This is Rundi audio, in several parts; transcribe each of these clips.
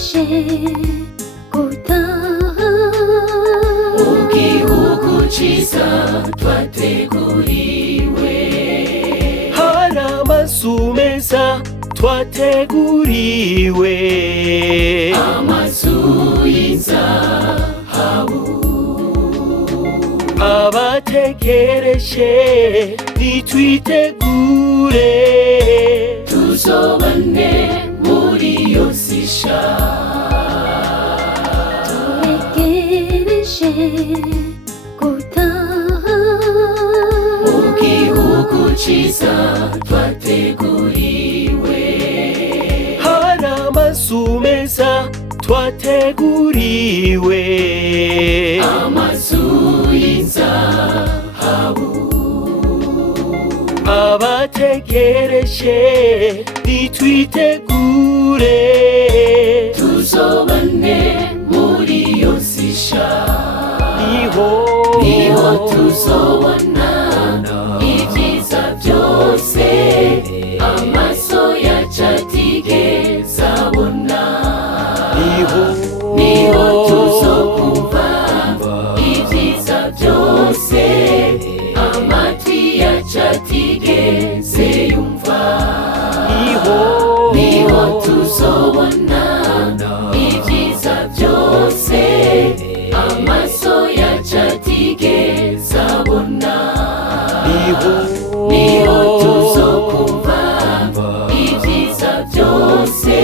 dutegereje gutaha mu gihugu ciza twateguriwe. hari amazu meza twateguriwe, amazu y'inzahabu. abategereje nitwitegure, tuzobane muri iyo sisha. dutegereje gutaha mu gihugu ciza twateguriwe. hari amazu meza twateguriwe, amazu y'inzahabu. abategereje nitwitegure, tuzobane muri iyo sisha. niho tuzobona ibyiza byose amaso yacu atigeze abona. niho tuzokumva ibyiza byose amatwi yacu atigeze yumva. niho tuzobona ibyiza byose amaso yacu atigeze abona. niho tuzokumva ibyiza byose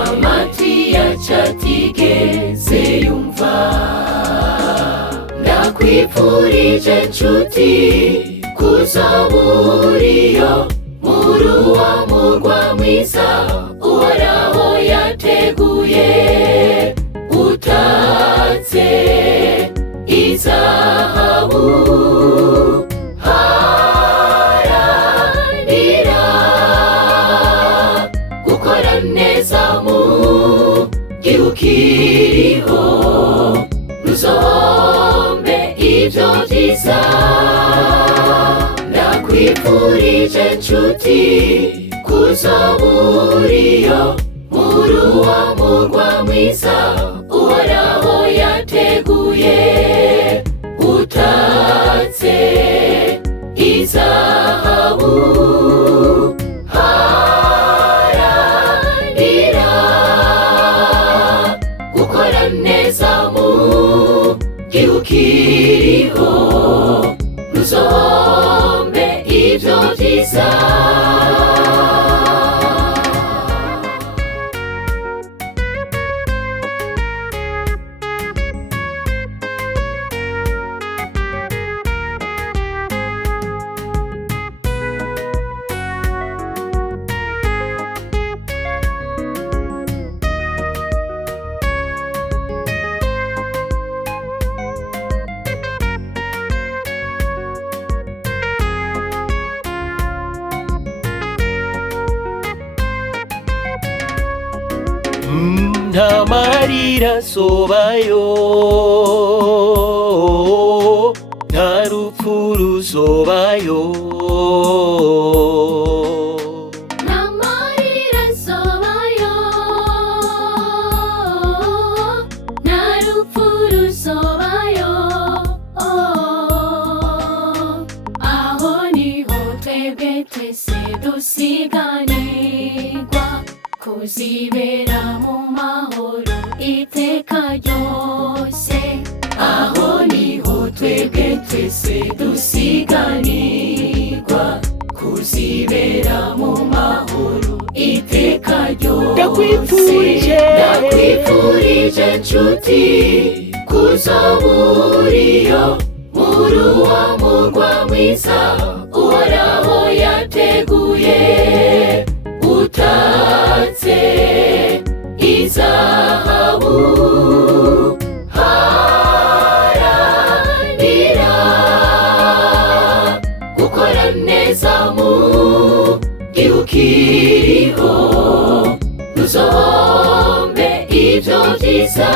amatwi yacu atigeze yumva. ndakwifurije nshuti kuzoba uriyo muri uwo murwa mwiza uhoraho yateguye, utatse izahabu. haranira gukora neza mu gihugu kiriho, ntuzombe ibyo byiza. ndakwifurije nshuti kuzoba uriyo muri uwo murwa mwiza uhoraho yateguye, utatse izahabu. haranira gukora neza mu gihugu kiriho, ntuzombe ibyo byiza. nta marira azobayo, nta rupfu ruzobayo. n'amarira azobayo, nta rupfu ruzobayo. aho niho twebwe twese dusiganirwa kuzibera mu mahoro iteka ryose. aho niho twebwe twese dusiganirwa kuzibera mu mahoro iteka ryose. ndakwifurije nshuti kuzoba uriyo muri uwo murwa mwiza uhoraho yateguye, utatse izahabu. haranira gukora neza mu gihugu kiriho, ntuzombe ibyo byiza.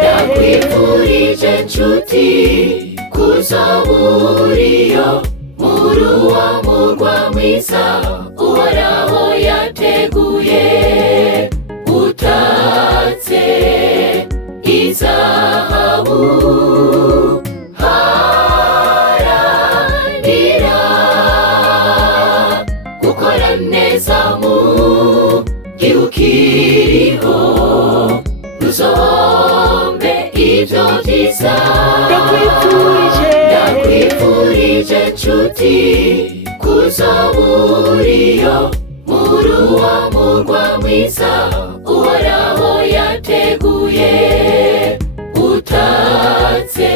ndakwifurije nshuti kuzoba uriyo muri uwo murwa mwiza uhoraho yateguye, ntuzombe ibyo byiza. ndakwifurije nshuti kuzoburiyo muri uwo murwa mwiza uhoraho yateguye utatse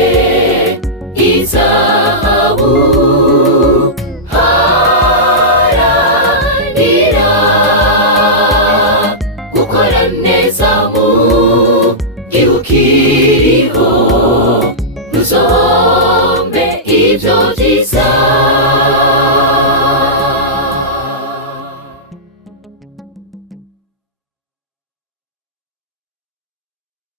izahabu. Haranira gukora neza mu gihe ukiriho ntuzombe ibyo byiza.